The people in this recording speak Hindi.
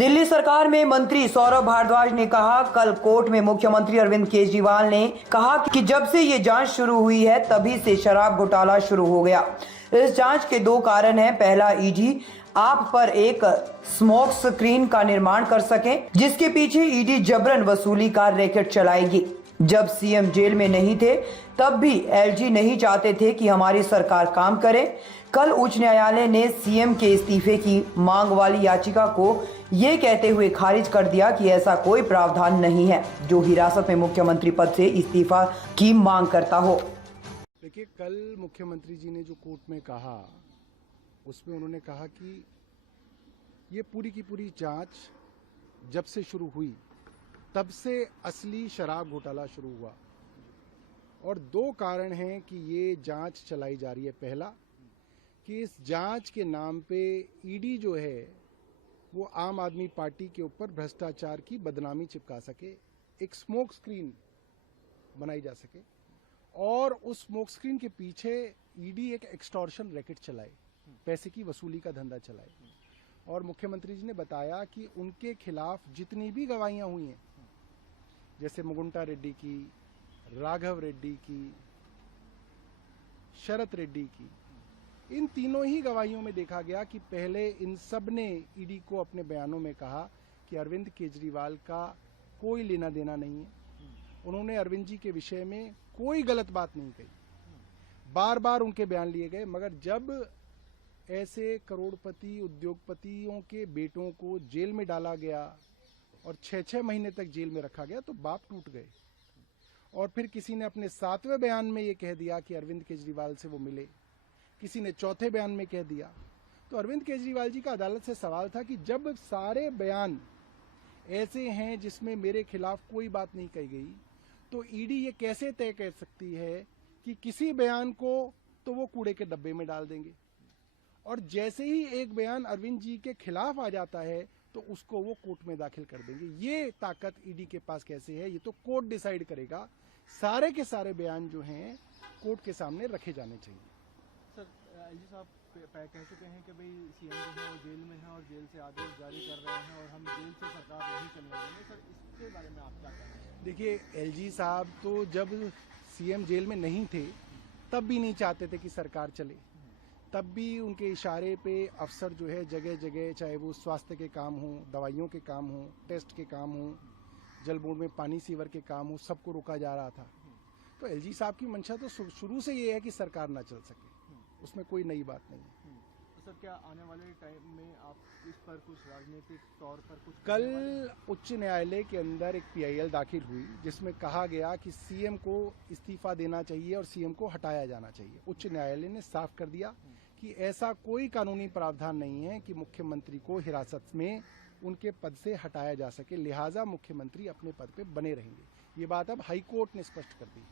दिल्ली सरकार में मंत्री सौरभ भारद्वाज ने कहा, कल कोर्ट में मुख्यमंत्री अरविंद केजरीवाल ने कहा कि जब से ये जांच शुरू हुई है तभी से शराब घोटाला शुरू हो गया। इस जांच के दो कारण हैं। पहला, ईडी आप पर एक स्मोक स्क्रीन का निर्माण कर सके, जिसके पीछे ईडी जबरन वसूली का रैकेट चलाएगी। जब सीएम जेल में नहीं थे तब भी एलजी नहीं चाहते थे कि हमारी सरकार काम करे। कल उच्च न्यायालय ने सीएम के इस्तीफे की मांग वाली याचिका को ये कहते हुए खारिज कर दिया कि ऐसा कोई प्रावधान नहीं है जो हिरासत में मुख्यमंत्री पद से इस्तीफा की मांग करता हो। देखिए, कल मुख्यमंत्री जी ने जो कोर्ट में कहा उसमें उन्होंने कहा कि ये पूरी की पूरी जांच जब से शुरू हुई तब से असली शराब घोटाला शुरू हुआ और दो कारण हैं कि ये जांच चलाई जा रही है। पहला कि इस जांच के नाम पे ईडी जो है वो आम आदमी पार्टी के ऊपर भ्रष्टाचार की बदनामी चिपका सके, एक स्मोक स्क्रीन बनाई जा सके और उस स्मोक स्क्रीन के पीछे ईडी एक एक्सटॉर्शन रैकेट चलाए, पैसे की वसूली का धंधा चलाए। और मुख्यमंत्री जी ने बताया कि उनके खिलाफ जितनी भी गवाहियां हुई हैं, जैसे मुगुंटा रेड्डी की, राघव रेड्डी की, शरत रेड्डी की, इन तीनों ही गवाहियों में देखा गया कि पहले इन सब ने ईडी को अपने बयानों में कहा कि अरविंद केजरीवाल का कोई लेना देना नहीं है। उन्होंने अरविंद जी के विषय में कोई गलत बात नहीं कही। बार बार उनके बयान लिए गए, मगर जब ऐसे करोड़पति उद्योगपतियों के बेटों को जेल में डाला गया और 6-6 महीने तक जेल में रखा गया तो बाप टूट गए। और फिर किसी ने अपने 7वें बयान में ये कह दिया कि अरविंद केजरीवाल से वो मिले, किसी ने 4थे बयान में कह दिया। तो अरविंद केजरीवाल जी का अदालत से सवाल था कि जब सारे बयान ऐसे हैं जिसमें मेरे खिलाफ कोई बात नहीं कही गई, तो ईडी ये कैसे तय कर सकती है कि किसी बयान को तो वो कूड़े के डब्बे में डाल देंगे और जैसे ही एक बयान अरविंद जी के खिलाफ आ जाता है तो उसको वो कोर्ट में दाखिल कर देंगे। ये ताकत ईडी के पास कैसे है, ये तो कोर्ट डिसाइड करेगा। सारे के सारे बयान जो हैं कोर्ट के सामने रखे जाने चाहिए। सर, एलजी साहब कह चुके हैं कि भाई सीएम जो है वो जेल में है और जेल से आदेश जारी कर रहे हैं और हम जेल से सरकार नहीं चलने देंगे। सर, इसके बारे में आप क्या कह रहे हैं? देखिए, एलजी साहब तो जब सीएम जेल में नहीं थे तब भी नहीं चाहते थे कि सरकार चले। तब भी उनके इशारे पे अफसर जो है जगह जगह, चाहे वो स्वास्थ्य के काम हो, दवाइयों के काम हो, टेस्ट के काम हो, जल बोर्ड में पानी सीवर के काम हो, सबको रोका जा रहा था। तो एलजी साहब की मंशा तो शुरू से ये है कि सरकार ना चल सके, उसमें कोई नई बात नहीं है। तो सर, क्या आने वाले टाइम में आप इस पर कुछ राजनीतिक तौर पर कुछ कल उच्च न्यायालय के अंदर एक पीआईएल दाखिल हुई जिसमें कहा गया कि सीएम को इस्तीफा देना चाहिए और सीएम को हटाया जाना चाहिए। उच्च न्यायालय ने साफ कर दिया कि ऐसा कोई कानूनी प्रावधान नहीं है कि मुख्यमंत्री को हिरासत में उनके पद से हटाया जा सके, लिहाजा मुख्यमंत्री अपने पद पे बने रहेंगे। ये बात अब हाई कोर्ट ने स्पष्ट कर दी।